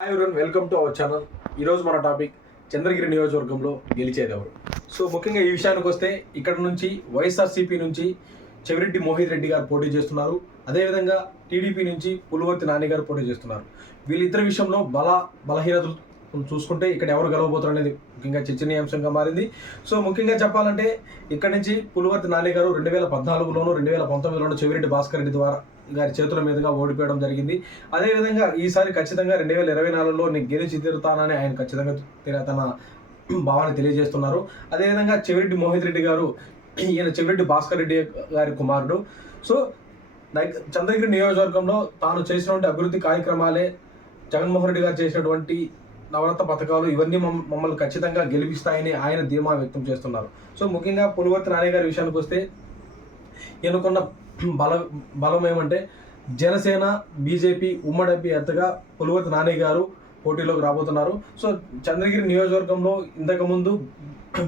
Hi everyone, welcome to our channel. ఈరోజు మన topic Chandragiri నియోజకవర్గంలో గెలిచేది ఎవరు. సో ముఖ్యంగా ఈ విషయానికి వస్తే ఇక్కడ నుంచి వైఎస్ఆర్సీపీ నుంచి చెవిరెడ్డి మోహిత్ రెడ్డి గారు పోటీ చేస్తున్నారు. అదేవిధంగా టీడీపీ నుంచి పులివర్తి నాని గారు పోటీ చేస్తున్నారు. వీళ్ళిద్దరి విషయంలో బలహీనతలు చూసుకుంటే ఇక్కడ ఎవరు గెలవబోతారు అనేది ముఖ్యంగా చర్చనీయాంశంగా మారింది. సో ముఖ్యంగా చెప్పాలంటే ఇక్కడ నుంచి పులివర్తి నాని గారు 2014లోను 2019లోను చెవిరెడ్డి భాస్కర్ రెడ్డి గారి చేతుల మీదుగా ఓడిపోవడం జరిగింది. అదేవిధంగా ఈసారి ఖచ్చితంగా 2024లో నేను గెలిచి తీరుతానని ఆయన ఖచ్చితంగా తన భావాన్ని తెలియజేస్తున్నారు. అదేవిధంగా చెవిరెడ్డి మోహిత్ రెడ్డి గారు ఈయన చెవిరెడ్డి భాస్కర్ రెడ్డి గారి కుమారుడు. సో చంద్రగిరి నియోజకవర్గంలో తాను చేసినటువంటి అభివృద్ధి కార్యక్రమాలే, జగన్మోహన్ రెడ్డి గారు చేసినటువంటి నవరత్న పథకాలు ఇవన్నీ మమ్మల్ని ఖచ్చితంగా గెలిపిస్తాయని ఆయన ధీమా వ్యక్తం చేస్తున్నారు. సో ముఖ్యంగా పులివర్తి నాని గారి విషయానికి వస్తే ఈయనకున్న బలం ఏమంటే జనసేన బీజేపీ ఉమ్మడి అభ్యర్థిగా పులివర్తి నాని గారు పోటీలోకి రాబోతున్నారు. సో చంద్రగిరి నియోజకవర్గంలో ఇంతకుముందు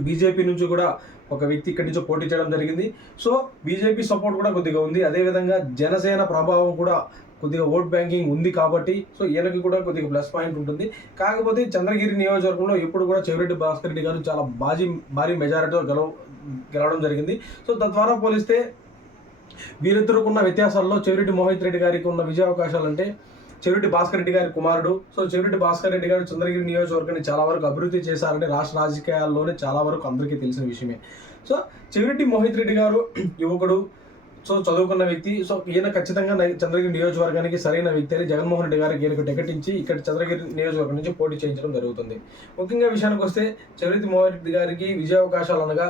బీజేపీ నుంచి కూడా ఒక వ్యక్తి ఇక్కడి నుంచి పోటీ చేయడం జరిగింది. సో బీజేపీ సపోర్ట్ కూడా కొద్దిగా ఉంది. అదేవిధంగా జనసేన ప్రభావం కూడా కొద్దిగా ఓట్ బ్యాంకింగ్ ఉంది కాబట్టి సో ఈయనకి కూడా కొద్దిగా ప్లస్ పాయింట్ ఉంటుంది. కాకపోతే చంద్రగిరి నియోజకవర్గంలో ఇప్పుడు కూడా చెవిరెడ్డి భాస్కర్ రెడ్డి గారు చాలా భారీ మెజారిటీతో గెలవడం జరిగింది. సో తద్వారా పోలిస్తే వీరిద్దరికి ఉన్న వ్యత్యాసాల్లో చెవిరెడ్డి మోహిత్ రెడ్డి గారికి ఉన్న విజయావకాశాలు అంటే చెవిరెడ్డి భాస్కర్ రెడ్డి గారి కుమారుడు. సో చెవిరెడ్డి భాస్కర్ రెడ్డి గారు చంద్రగిరి నియోజకవర్గాన్ని చాలా వరకు అభివృద్ధి చేశారంటే రాష్ట్ర రాజకీయాల్లోనే చాలా వరకు అందరికీ తెలిసిన విషయమే. సో చెవిరెడ్డి మోహిత్ రెడ్డి గారు యువకుడు, సో చదువుకున్న వ్యక్తి. సో ఈయన ఖచ్చితంగా చంద్రగిరి నియోజకవర్గానికి సరైన వ్యక్తి అని జగన్మోహన్ రెడ్డి గారికి ఈయనకు టికెట్ ఇచ్చి ఇక్కడ చంద్రగిరి నియోజకవర్గం నుంచి పోటీ చేయించడం జరుగుతుంది. ముఖ్యంగా విషయానికి వస్తే చెవిరెడ్డి మోహిత్ రెడ్డి గారికి విజయావకాశాలు అనగా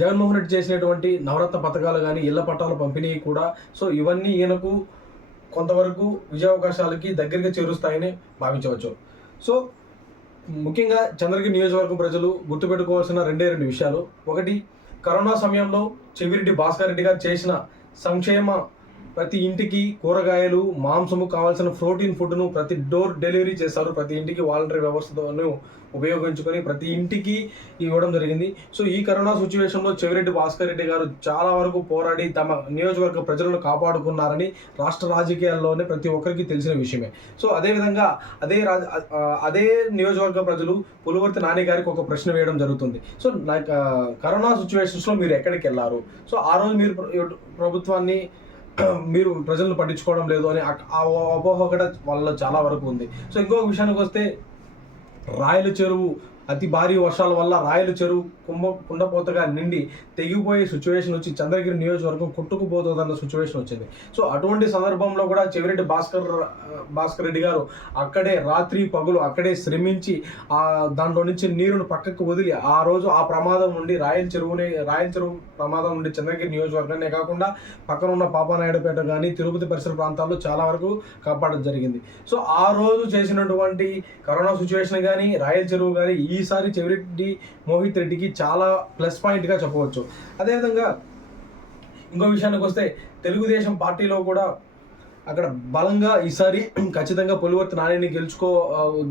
జగన్మోహన్ రెడ్డి చేసినటువంటి నవరత్న పథకాలు కానీ, ఇళ్ల పట్టాల పంపిణీ కూడా, సో ఇవన్నీ ఈయనకు కొంతవరకు విజయావకాశాలకి దగ్గరగా చేరుస్తాయని భావించవచ్చు. సో ముఖ్యంగా చంద్రగిరి నియోజకవర్గం ప్రజలు గుర్తుపెట్టుకోవాల్సిన రెండు విషయాలు. ఒకటి, కరోనా సమయంలో చెవిరెడ్డి భాస్కర్ రెడ్డి గారు చేసిన సంక్షేమ, ప్రతి ఇంటికి కూరగాయలు, మాంసము కావాల్సిన ప్రోటీన్ ఫుడ్ను ప్రతి డోర్ డెలివరీ చేశారు. ప్రతి ఇంటికి వాలంటరీ వ్యవస్థను ఉపయోగించుకొని ప్రతి ఇంటికి ఇవ్వడం జరిగింది. సో ఈ కరోనా సిచ్యువేషన్లో చెవిరెడ్డి భాస్కర్ రెడ్డి గారు చాలా వరకు పోరాడి తమ నియోజకవర్గ ప్రజలను కాపాడుకున్నారని రాష్ట్ర రాజకీయాల్లోనే ప్రతి ఒక్కరికి తెలిసిన విషయమే. సో అదేవిధంగా అదే నియోజకవర్గ ప్రజలు పులివర్తి నాని గారికి ఒక ప్రశ్న వేయడం జరుగుతుంది. సో కరోనా సిచ్యువేషన్స్లో మీరు ఎక్కడికి వెళ్ళారు? సో ఆ రోజు మీరు ప్రభుత్వాన్ని మీరు ప్రజలను పట్టించుకోవడం లేదు అని ఆ అపోహ కూడా వాళ్ళలో చాలా వరకు ఉంది. సో ఇంకొక విషయానికి వస్తే రాయల చెరువు అతి భారీ వర్షాల వల్ల రాయల చెరువు కుండపోతగా నిండి తెగిపోయే సిచ్యువేషన్ వచ్చి చంద్రగిరి నియోజకవర్గం కొట్టుకుపోతుందన్న సిచ్యువేషన్ వచ్చింది. సో అటువంటి సందర్భంలో కూడా చెవిరెడ్డి భాస్కర్ రెడ్డి గారు అక్కడే రాత్రి పగులు అక్కడే శ్రమించి దాంట్లో నుంచి నీరును పక్కకు వదిలి ఆ రోజు ఆ ప్రమాదం నుండి రాయల చెరువు ప్రమాదం నుండి చంద్రగిరి నియోజకవర్గాన్ని కాకుండా పక్కన ఉన్న పాపానాయుడుపేట కానీ తిరుపతి పరిసర ప్రాంతాల్లో చాలా వరకు కాపాడడం జరిగింది. సో ఆ రోజు చేసినటువంటి కరోనా సిచ్యువేషన్ కానీ, రాయల చెరువు కానీ ఈసారి చెవిరెడ్డి మోహిత్ రెడ్డికి చాలా ప్లస్ పాయింట్గా చెప్పవచ్చు. అదేవిధంగా ఇంకో విషయానికి వస్తే తెలుగుదేశం పార్టీలో కూడా అక్కడ బలంగా ఈసారి ఖచ్చితంగా పులివర్తి నానిని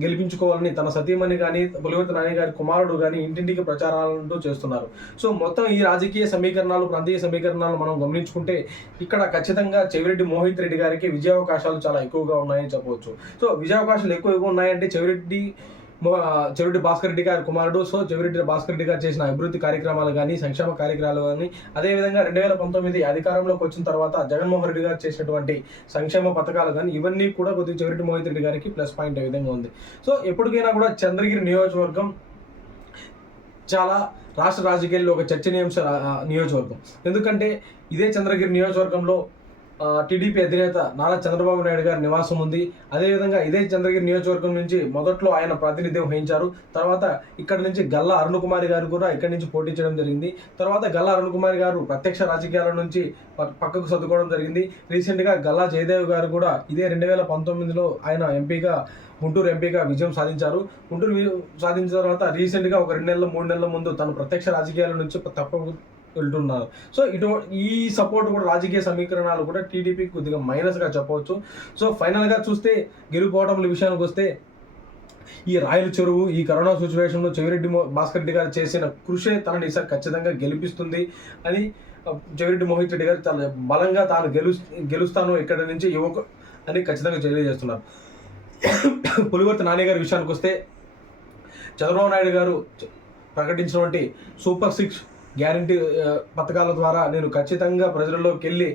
గెలిపించుకోవాలని తన సతీమణి కానీ, పులివర్తి నాని గారి కుమారుడు కానీ ఇంటింటికి ప్రచారాలంటూ చేస్తున్నారు. సో మొత్తం ఈ రాజకీయ సమీకరణాలు, ప్రాంతీయ సమీకరణాలు మనం గమనించుకుంటే ఇక్కడ ఖచ్చితంగా చెవిరెడ్డి మోహిత్ రెడ్డి గారికి విజయావకాశాలు చాలా ఎక్కువగా ఉన్నాయని చెప్పవచ్చు. సో విజయావకాశాలు ఎక్కువగా ఉన్నాయంటే చెవిరెడ్డి భాస్కర్ రెడ్డి గారి కుమారుడు. సో చెవిరెడ్డి భాస్కర్ రెడ్డి గారు చేసిన అభివృద్ధి కార్యక్రమాలు కానీ, సంక్షేమ కార్యక్రమాలు కానీ, అదేవిధంగా 2019 అధికారంలోకి వచ్చిన తర్వాత జగన్మోహన్ రెడ్డి గారు చేసినటువంటి సంక్షేమ పథకాలు కానీ ఇవన్నీ కూడా కొద్దిగా చెవిరెడ్డి మోహిత్ రెడ్డి గారికి ప్లస్ పాయింట్ ఏ విధంగా ఉంది. సో ఎప్పటికైనా కూడా చంద్రగిరి నియోజకవర్గం చాలా రాష్ట్ర రాజకీయాల్లో ఒక చర్చనీయాంశ నియోజకవర్గం. ఎందుకంటే ఇదే చంద్రగిరి నియోజకవర్గంలో టీడీపీ అధినేత నారా చంద్రబాబు నాయుడు గారి నివాసం ఉంది. అదేవిధంగా ఇదే చంద్రగిరి నియోజకవర్గం నుంచి మొదట్లో ఆయన ప్రాతినిధ్యం వహించారు. తర్వాత ఇక్కడ నుంచి గల్లా అరుణ్ కుమార్ గారు కూడా ఇక్కడి నుంచి పోటీ చేయడం జరిగింది. తర్వాత గల్లా అరుణ్ కుమార్ గారు ప్రత్యక్ష రాజకీయాల నుంచి పక్కకు సర్దుకోవడం జరిగింది. రీసెంట్గా గల్లా జయదేవ్ గారు కూడా ఇదే 2019లో ఆయన గుంటూరు ఎంపీగా విజయం సాధించారు. గుంటూరు సాధించిన తర్వాత రీసెంట్గా ఒక 2-3 నెలల ముందు తను ప్రత్యక్ష రాజకీయాల నుంచి వెళ్తున్నారు. సో ఈ సపోర్ట్ కూడా రాజకీయ సమీకరణాలు కూడా టీడీపీకి కొద్దిగా మైనస్గా చెప్పవచ్చు. సో ఫైనల్గా చూస్తే గెలుపోవటంల విషయానికి వస్తే ఈ రాయల చెరువు, ఈ కరోనా సిచ్యువేషన్లో చెవిరెడ్డి భాస్కర్ రెడ్డి గారు చేసిన కృషి తనని ఈసారి ఖచ్చితంగా గెలిపిస్తుంది అని చెవిరెడ్డి మోహిత్ రెడ్డి గారు చాలా బలంగా తాను గెలుస్తాను ఇక్కడ నుంచి యువకు అని ఖచ్చితంగా తెలియజేస్తున్నారు. పులివర్తి నాని గారి విషయానికి వస్తే చంద్రబాబు నాయుడు గారు ప్రకటించినటువంటి సూపర్ 6 గ్యారంటీ పథకాల ద్వారా నేను ఖచ్చితంగా ప్రజల్లోకి వెళ్ళి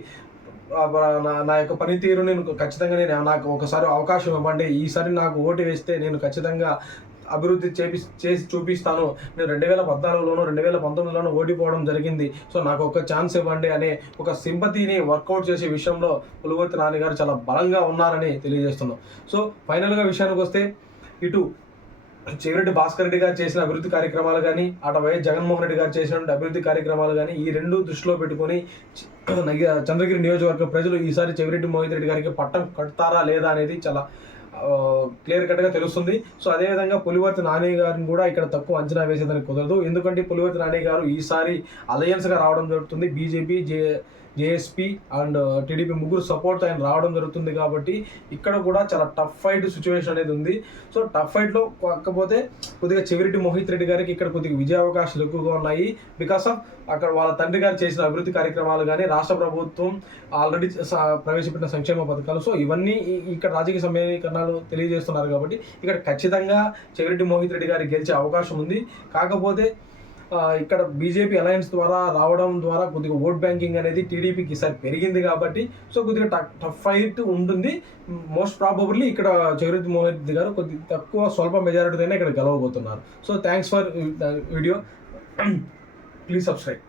నా యొక్క పనితీరు నేను ఖచ్చితంగా నాకు ఒకసారి అవకాశం ఇవ్వండి, ఈసారి నాకు ఓటు వేస్తే నేను ఖచ్చితంగా అభివృద్ధి చేసి చూపిస్తాను, నేను 2014లోనూ 2019లోనూ ఓడిపోవడం జరిగింది, సో నాకు ఒక ఛాన్స్ ఇవ్వండి అనే ఒక సింపతిని వర్కౌట్ చేసే విషయంలో పులివర్తి నాని గారు చాలా బలంగా ఉన్నారని తెలియజేస్తున్నాం. సో ఫైనల్గా విషయానికి వస్తే ఇటు చెవిరెడ్డి భాస్కర్ రెడ్డి గారు చేసిన అభివృద్ధి కార్యక్రమాలు కానీ, అటు వైఎస్ జగన్మోహన్ రెడ్డి గారు చేసినటువంటి అభివృద్ధి కార్యక్రమాలు కానీ, ఈ రెండు దృష్టిలో పెట్టుకొని చంద్రగిరి నియోజకవర్గ ప్రజలు ఈసారి చెవిరెడ్డి మోహిత్ రెడ్డి గారికి పట్టం కడతారా లేదా అనేది చాలా క్లియర్ కట్గా తెలుస్తుంది. సో అదేవిధంగా పులివర్తి నాని గారిని కూడా ఇక్కడ తక్కువ అంచనా వేసేదానికి కుదరదు. ఎందుకంటే పులివర్తి నాని గారు ఈసారి అలయన్స్గా రావడం జరుగుతుంది. బీజేపీ, జేఎస్పీ అండ్ టీడీపీ ముగ్గురు సపోర్ట్ ఆయన రావడం జరుగుతుంది కాబట్టి ఇక్కడ కూడా చాలా టఫ్ ఫైట్ సిచ్యువేషన్ అనేది ఉంది. సో టఫ్ ఫైట్లో కాకపోతే కొద్దిగా చెవిరెడ్డి మోహిత్ రెడ్డి గారికి ఇక్కడ కొద్దిగా విజయ అవకాశాలు ఎక్కువగా ఉన్నాయి. బికాస్ ఆఫ్ అక్కడ వాళ్ళ తండ్రి గారు చేసిన అభివృద్ధి కార్యక్రమాలు కానీ, రాష్ట్ర ప్రభుత్వం ఆల్రెడీ ప్రవేశపెట్టిన సంక్షేమ పథకాలు, సో ఇవన్నీ ఇక్కడ రాజకీయ సమీకరణాలు తెలియజేస్తున్నారు కాబట్టి ఇక్కడ ఖచ్చితంగా చెవిరెడ్డి మోహిత్ రెడ్డి గారికి గెలిచే అవకాశం ఉంది. కాకపోతే ఇక్కడ బీజేపీ అలయన్స్ ద్వారా రావడం ద్వారా కొద్దిగా ఓట్ బ్యాంకింగ్ అనేది టీడీపీకి ఈసారి పెరిగింది కాబట్టి సో కొద్దిగా టఫ్ ఫైట్ ఉంటుంది. మోస్ట్ ప్రాబబుల్లీ ఇక్కడ చెవిరెడ్డి మోహిత్ రెడ్డి గారు కొద్దిగా తక్కువ స్వల్ప మెజారిటీతోనే ఇక్కడ గెలవబోతున్నారు. So thanks for video. Please subscribe.